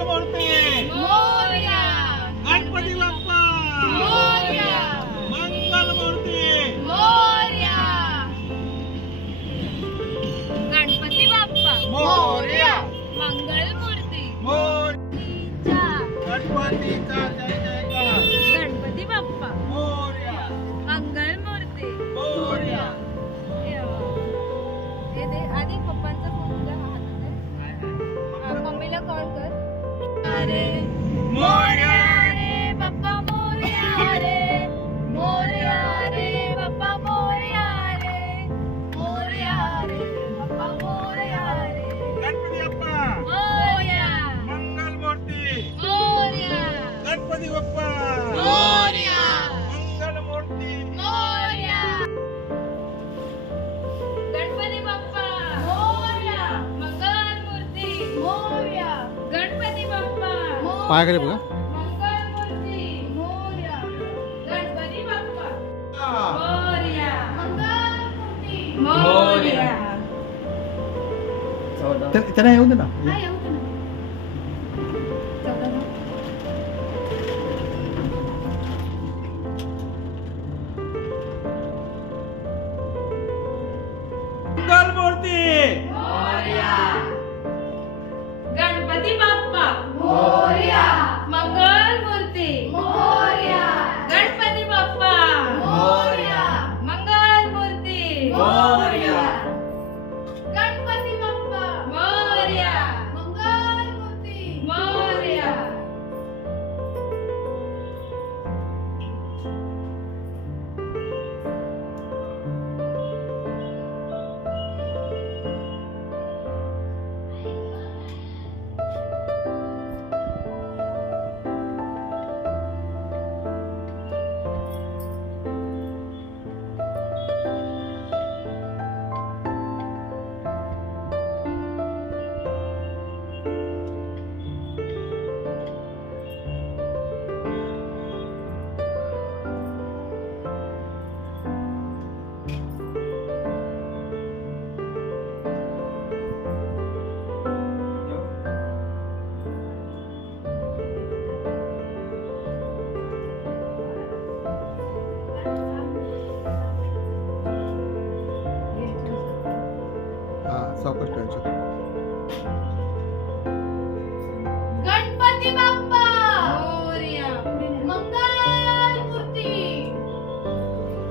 मंगलमूर्ती मोरया, गणपती बाप्पा मोरया, मंगलमूर्ती मोरया, गणपती बाप्पा मोरया मंगलमूर्ती मोरया गणपतीचा जय जयकार गणपती बाप्पा मोरया मंगलमूर्ती मोरया हे दे आधी पप्पांचा फोन तुझ्या हातात आहे. मम्मीला कॉल कर. अरे मोरया रे बाप्पा मोरया रे, मोरया रे बाप्पा मोरया रे, मोरया रे बाप्पा मोरया रे, गणपती बाप्पा मोरया, मंगलमूर्ती मोरया, गणपती बाप्पा मोरया, मंगलमूर्ती मोरया, गणपती बाप्पा मोरया, मंगलमूर्ती मोरया, गणपती बाप्पा पायाकडे बघा. मंगलमूर्ती मोरया, गणपती बाप्पा मोरया, मंगलमूर्ती मोरया. त्यांना येऊ दे ना. हा, येऊ दे ना. चौदा ना. मंगलमूर्ती मोरया, गणपती बाप्पा मोरया, मंगलमूर्ती मोरया, गणपती बाप्पा मोरया, मंगलमूर्ती मोरया, गणपती बाप्पा मोरया, मंगलमूर्ती मोरया. हा, सावकाश ठेवायचं. गणपती बाप्पा मोरया, मंगलमूर्ती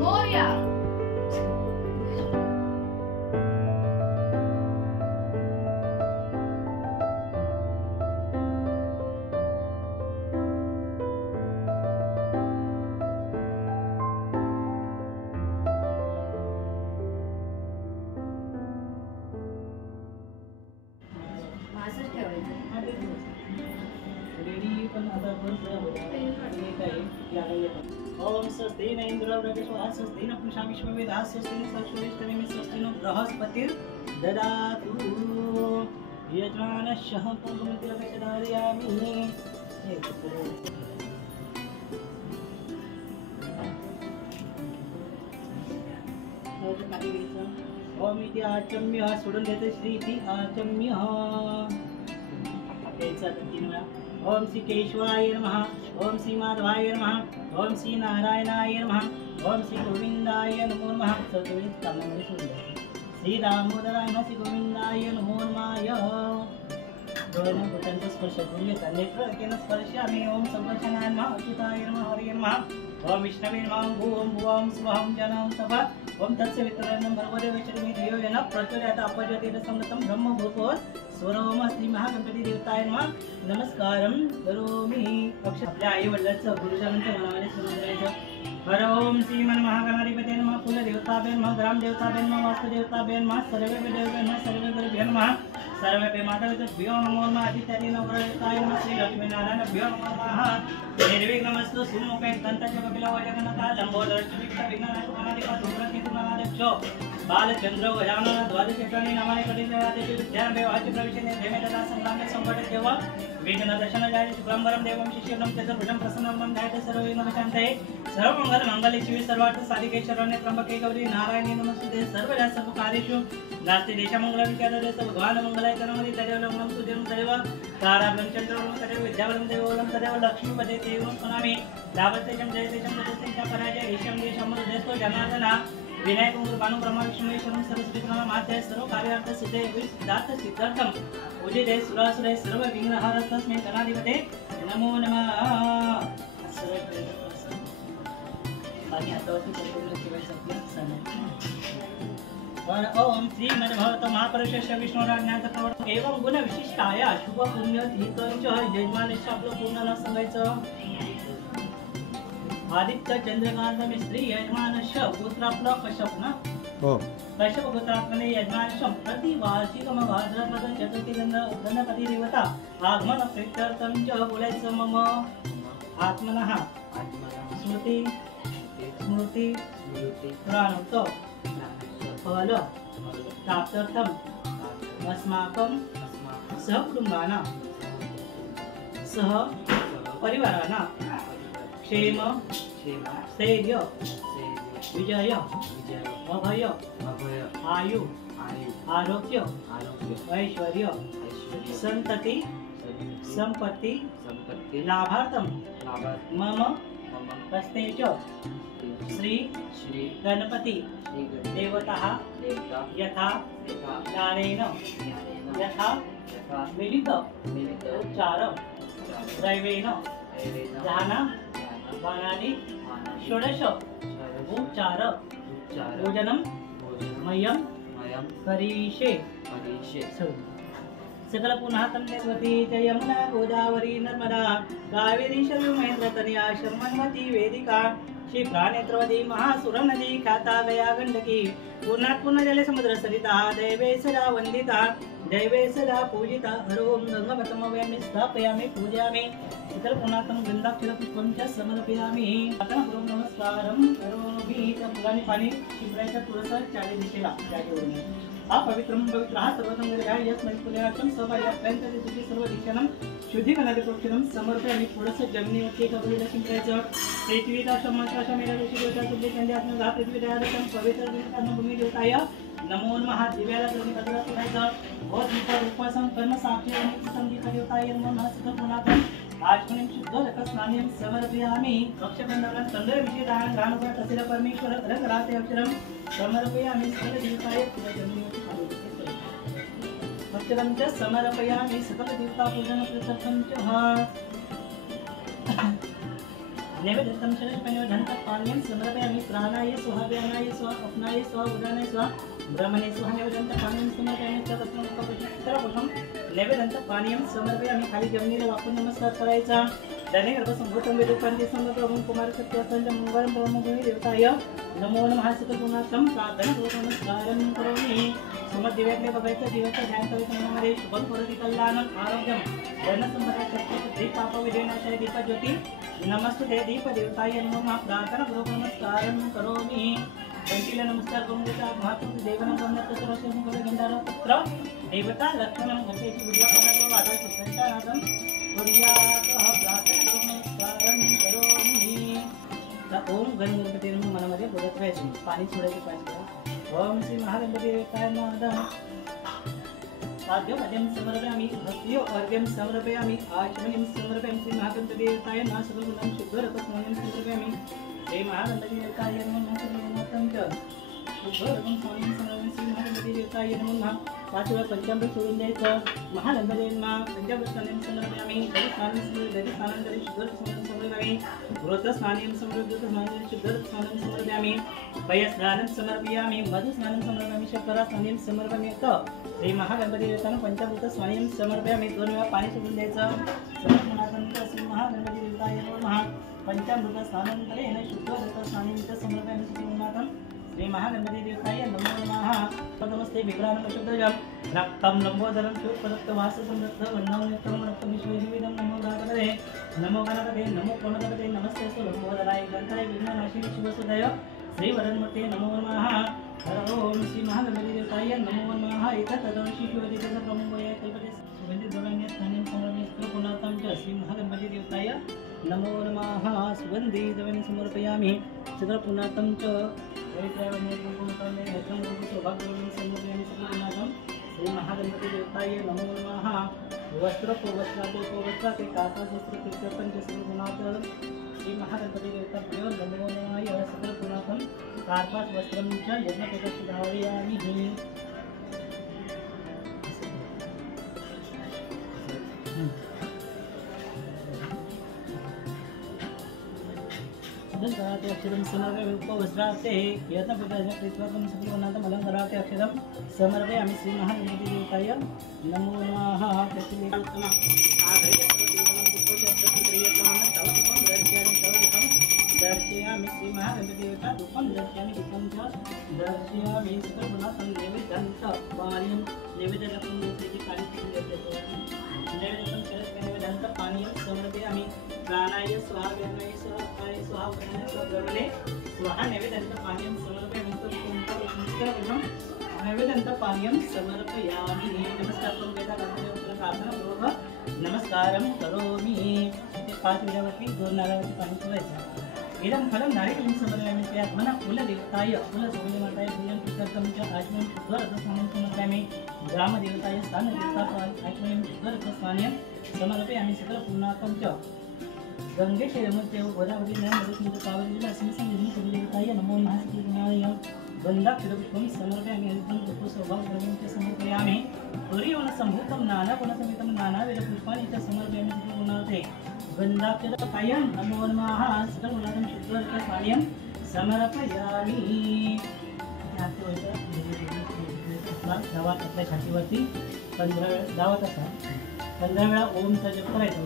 मोरया. असंच ठेवायचं. ओम स्वस्ति न इंद्रो वृषभः स्वस्ति न पूषा विश्ववेदाः स्वस्ति न सरस्वती स्वस्ति नो बृहस्पतिर् ददातु यजमानस्य पूर्वमितिरक्षदारयामि. ओम इति आचम्य सोडून देते श्री इति आचम्य. ओम श्री केशवाय नमः, ओम श्री माधवाय नमः, ओम श्री नारायणाय नमः, ओम श्री गोविंदाय नमो नमः. श्री दामोदराय नमः, श्री गोविंदाय नमो नमः. बोटांचा स्पर्श करूया. नेत्रकेन स्पर्शामि. ओम संकर्षणाय नमः, अच्युताय नमः, हरये नमः. ओम विष्णवे नमः, ओम भुवं स्वहं जनं तपः. ओम तत्सवितुर्वरेण्यं भर्गो देवस्य धियो यो नः प्रचोदयात्. अपजयते समृतं ब्रह्म भूतोत् स्वरोम श्री महागणपती देवताय नमः. नमस्कारं करोमि. आपल्या आई वडिलांचं गुरुजनांचं मनामध्ये सुरू करायचं. हर ओम श्री मन महागणाधिपते नमः, कुलदेवताभ्यो नमः, ग्रामदेवताभ्यो नमः, वास्तुदेवताभ्यो नमः, सर्वेभ्यो देवताभ्यो नमः, सर्वेभ्यो नमः, सर्वेभ्यो मातापितृभ्यो नमो नमः, आदित्यादि नवग्रहाय नमः, श्री लक्ष्मीनारायणभ्यो नमो नमः. निर्विघ्नमस्तु सुमुखे दन्तस्य कपिलवजगन्नाथ लंबोदर विघ्ननाशो बालचंद्र गजानन द्वादशेषाणि नामानि कटिलरादेवी विद्यारंभे वाच्य प्रविशने धेमे तदा संग्रामे संकटे देव विघ्न दर्शन जाय शुक्लांबरं देवं शिष्यं चतुर्भुजं प्रसन्नं ध्यायते सर्वविघ्नोपशान्तये. सर्वमंगल मंगले शिवे सर्वार्थ साधिके शरण्ये त्र्यंबके गौरी नारायणी नमोस्तुते. सर्वदा सर्वकार्येषु नास्ति देशमंगलविख्यातदेश भगवान मंगलाय तनमनि तदेव लग्नं सुजनं तदेव ताराबलं चन्द्रबलं तदेव विद्याबलं देवबलं तदेव लक्ष्मीपदे देवं प्रणमामि दावतेशं जयतेशं तदेशं पराजय ईशं देशं मरुदेस्तो जनार्दना विनायक गुरुबानु ब्रह्मा विष्णु महेश्वरं सरस्वती प्रणमामात्याय सर्व कार्यार्थ सिद्धे सिद्धार्थ सिद्धार्थम उदिते सुरासुरे सर्व विघ्नहर तस्मै गणाधिपते नमो नमः आणि हातावरती परिपूर्ण ठेवायचं आपलं सण ओम श्रीमद्भगवत महापुरुषस्य विष्णुराज्ञात प्रवर्तक एवं गुण विशिष्टाय शुभ पुण्य तीर्थंच यजमानस्य आपलं पूर्ण नाव सांगायचं आदित्य चंद्रकांत मिस्त्री यजमानस्य पुत्र आपलं कश्यप ना हो कश्यप पुत्रात्मने यजमानस्य प्रतिवार्षिकम भाद्रपद चतुर्थी गणपती देवता आगमन प्रीत्यर्थं च बोलायचं मम आत्मनः स्मृती स्मृती प्राणोक्त फल प्राप्त्यर्थम अस्माकं सहकुटुंबानां सह परिवाराणां क्षेम स्थैर्य विजय अभय आयु आरोग्य ऐश्वर्य संतति संपत्ति लाभार्थम मम हस्ते च श्री गणपति देवताः यथा ज्ञानेन यथा मिलित उच्चार दैवेन ध्याना बाणानि षोडश उपचार भोजनं मह्यं करिष्ये सकल पुनः तन्वती च यमुना गोदावरी नर्मदा कावेरी शरयू महेंद्रतनया शर्मन्वती वेदिका श्री प्राणेत्रवती महासुर नदी ख्याता गया गंडकी पूर्णात् पूर्ण जले समुद्र सरिता दैवे सदा वंदिता दैवे सदा पूजिता हरोम गंगापतमव्यामि स्थापयामि पूजयामि सकल पुनातं गंधाक्षर पुष्पं च समर्पयामि आता गुरु नमस्कारं करोमि त्या फुलांनी पाणी शिंपडायचं थोडंसं चारी दिशेला जागेवरून हा पवित्रम पवित्र हा सर्वसंगय यस्मै पुण्यार्थं सभायापर्यंत तुझी सर्व दिशानं शुद्धीकरणाचे प्रोक्षणं समर्पयामि थोडंसं जमिनीवरती कबरीला शिंपडायचं पृथ्वीचा समाचार मेरा ऋषी देवता तुझे कंध्यात्म गा पृथ्वीदयादकं पवित्र भूमी देवताय नमो नमः दिव्याला तुम्ही कचरा सोडायचं व दीपारूपासन कर्म साक्षी आणि संगीत देवताय नमो नमः सकल पुनातं आचमनीं शुद्ध रक्तस्नानं समर्पयामि रक्षकंडवलं तंद्रविषय दान घ्राणोपा तसेला परमेश्वर रंगराते अक्षरं समर्पयामि सकल देवताय पूजनीय भक्तगं च समर्पयामि सकल देवता पूजन कृतर्थं च नैवेद्यं शरण्यं पानीयं समर्पयामि प्राणाय स्वाहा व्यानाय स्वाहा अपनाय स्वाहा उदानाय स्वाहा ब्रह्मणे स्वाहा नैवेद्यं पानीयं समर्पयामि सर्वप्रथम नैवेद्यं पानीयं समर्पयामि खाली जमिनीला वाकून नमस्कार करायचा धने गर्भसंभूतं वेदोपांती समर्पयामि कुमार सत्यासंज मंगळं ब्रह्मभूमी देवताय नमो नमः सकल गुणार्थं प्रार्थना नमस्कारं करोमि समर्थ दिव्यातले बघायचं दिव्याचं ध्यान करायचं मनामध्ये शुभं करोति कल्याणं आरोग्यं वर्णसंपदा दीप पाप विदयनाशाय दीप ज्योती नमस्ते दीप देवताय नमः प्रार्थना नमस्कारं करोमि घंटीला नमस्कार करून देता महात्मा देवना गमनात सर्वस्व मुखले गंधार पुत्र देवता लक्षणं घंटेची पूजा करण्याचं वाजवायचं संचानादं करूयातः प्रार्थना नमस्कारं करोमि तर ओम गणपती नमः मनामध्ये बोलत राहायचं पाणी सोडायचं पाहिजे ओम श्री महागणपती देवताय नमः आद्यमद्यं समर्पयामि भक्तियो अर्घ्यं समर्पयामि आचमनीं समर्पयामि श्री महागणपती देवताय नमः सकलगुणां शुद्धरकस्नानं समर्पयामि श्री महागणपती देवताय नमः सकलगुणात्मक शुद्धरकं स्वामी समर्पयामि श्री महागणपती देवताय नमः पाचव्या पंचामृत सोडून द्यायचं महागणपती नमः पंचामृताने समर्पयामि दधस्नानांतरे शुद्धरकस्नानं समर्पयामि घृतस्नानं समर्पयामि शुद्धरकस्नानं समर्पयामि पयस्नानं समर्पयामि मधुस्नानं समर्पयामि शर्करास्नानं समर्पयामि श्री महागणपती देवतानं पंचामृत स्वामीं समर्पयामि 2 वेळा पाणी सोडून द्यायचं समर्पणानंतर श्री महागणपती देवताय नमः पंचामृत स्नानानंतरेण शुद्ध रक्तस्नानं समर्पयामि श्री महागणपती देवताय नमो नमः नमस्ते विग्रहानं शुद्धजं रक्तं लंबोदरं शुद्धरक्त वाससंरक्त वर्णं रक्तं विश्वजीवितं नमो गणपते नमो गणपते नमस्ते लंबोदराय ग्रंथाय विघ्ननाशिनी शिवसुदय श्री वरन्मूर्ते नमो नमः ओम श्री महागणपती देवताय नमो नमः एतत् तदर्शी शिवदेवता प्रमुखया कल्पते सुगंधित द्रव्याన్ని स्नानं समर्पयामि पुनर्तं च श्री महागणपति देवताय नमो नमः सुगंधि द्रव्याणि समर्पयामि सकलपुनातं च समर्पयामि सकलपुनातं श्री महागणपति देवताय नमो नमः वस्त्राते काकाशस्त्र पंच सकलपुनातं श्री महागणपति देवताभ्यो नमो नमः सकलपुनातं कार्पास वस्त्रं च यज्ञपदस्य धारयामि अलंकाराते अक्षरं समर्पयामि उपवस्त्राते यज्ञपदस्य कृत्वाकं सकलपुनातं अलंकाराते अक्षरं समर्पयामि श्री महागणपति देवताय नमो नमः दर्शयामि श्री महागणपति देवता रूपं दर्शयामि रूपं च दर्शयामि सकलपुनातं नैवेद्यं नैवेद्यं पानीयं समर्पयामि प्राणाय स्वाहा व्यानाय स्वाहा स्वाहा व्यानाय स्वाहा स्वाहा नैवेद्यं पानीयं समर्पयामि नैवेद्यं पानीयं समर्पयामि नमस्कारं करोमि 5 मिनिटावरती 2 नारळाचे पाणी ठेवायचं इदं फलं नारिकेलं समर्पयामि त्यात्मना कुलदेवताय कुलदेवताय पूजनं कृतं च आचमनं शुद्धरसस्नानं समर्पयामि ग्रामदेवताय स्थानदेवताय आचमनं शुद्धरसस्नानं समर्पयामि सकलपुनातं च गंगेशे नमस्ते गोदावरी नर्मदे कावेरी लक्ष्मी कुलदेवताय नमो नमः सकलपुनाय गंधाक्षरपुष्पं समर्पयामि हरितं पुष्पसौभाग्यं च समर्पयामि परिवनसम्भूतं नानागुणसमेतं नानाविधपुष्पाणि च समर्पयामि सकलपुनाते गंधाक्षरपायं नमो नमः सकलपुनातं शुद्धरसस्नानं समर्पयामि गावात आपल्या छातीवरती 15 वेळा गावात असा 15 वेळा ओमचा जप करायचा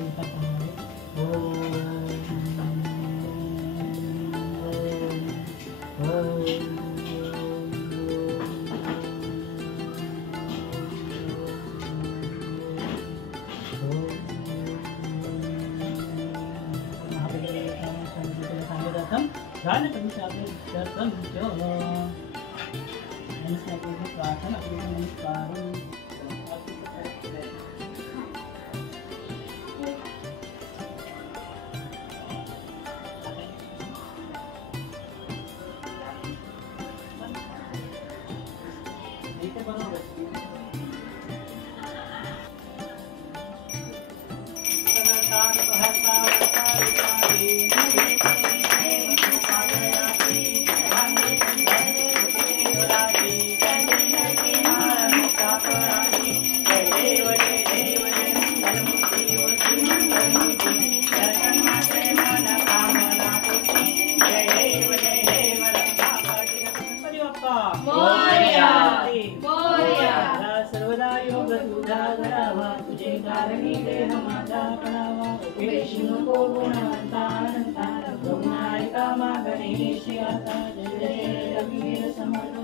सर्वदा योग तुझा घरावा तुझे कारणी देह माझा पणावा विष्णु को गुणवंता अनंता रघुनायका मा गणेश आता जय जय रघुवीर समर्थ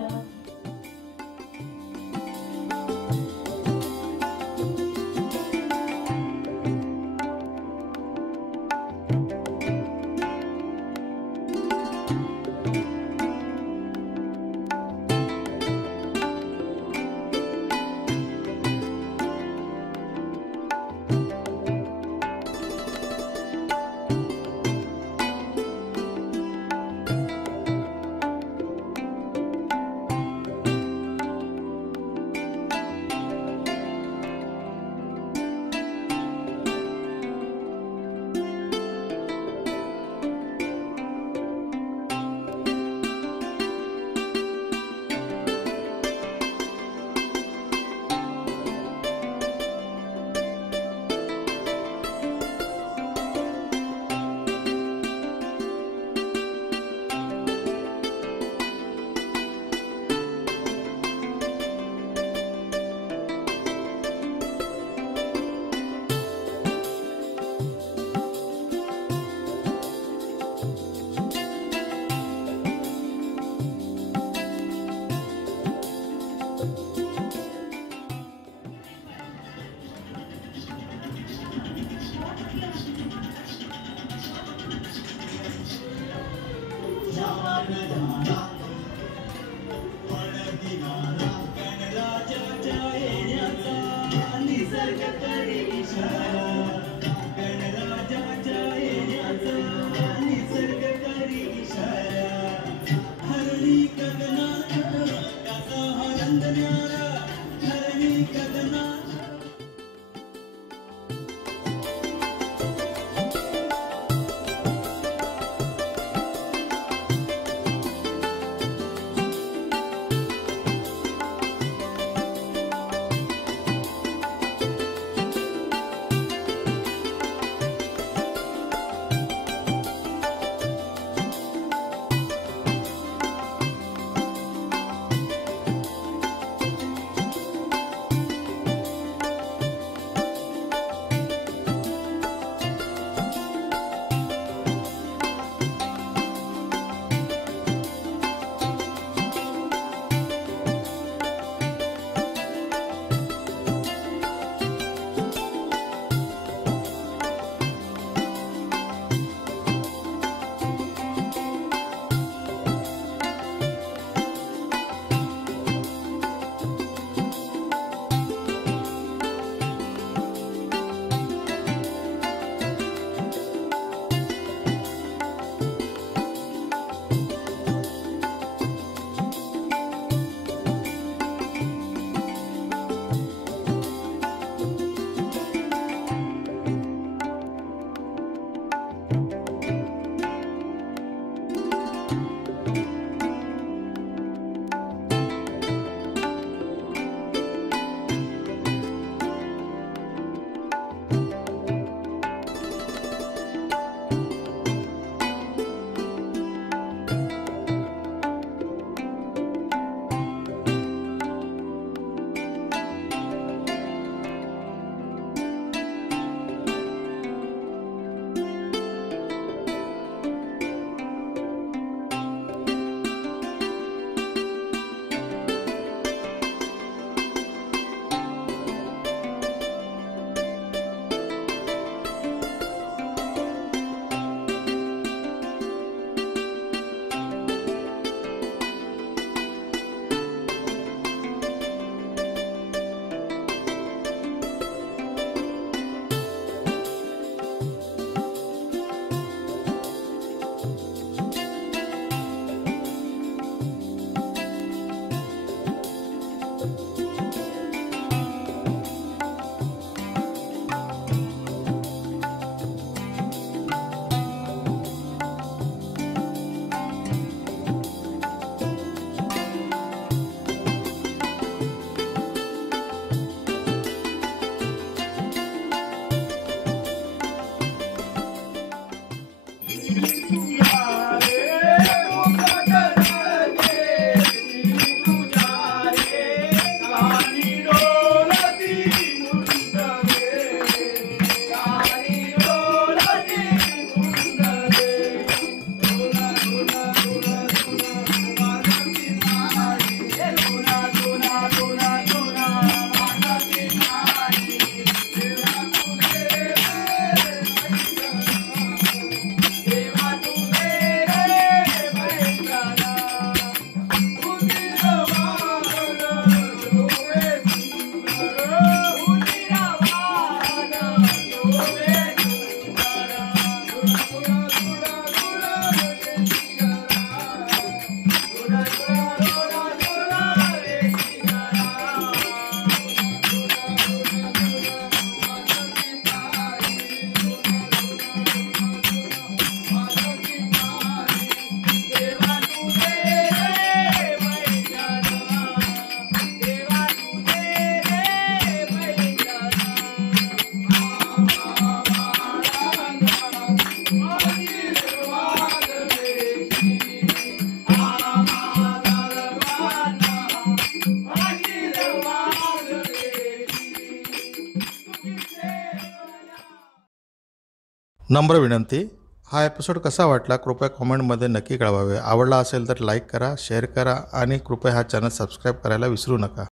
नम्र विनंती, हा एपिसोड कसा वाटला कृपया कॉमेंटमध्ये नक्की कळवावे. आवडला असेल तर लाईक करा, शेअर करा आणि कृपया हा चॅनल सबस्क्राईब करायला विसरू नका.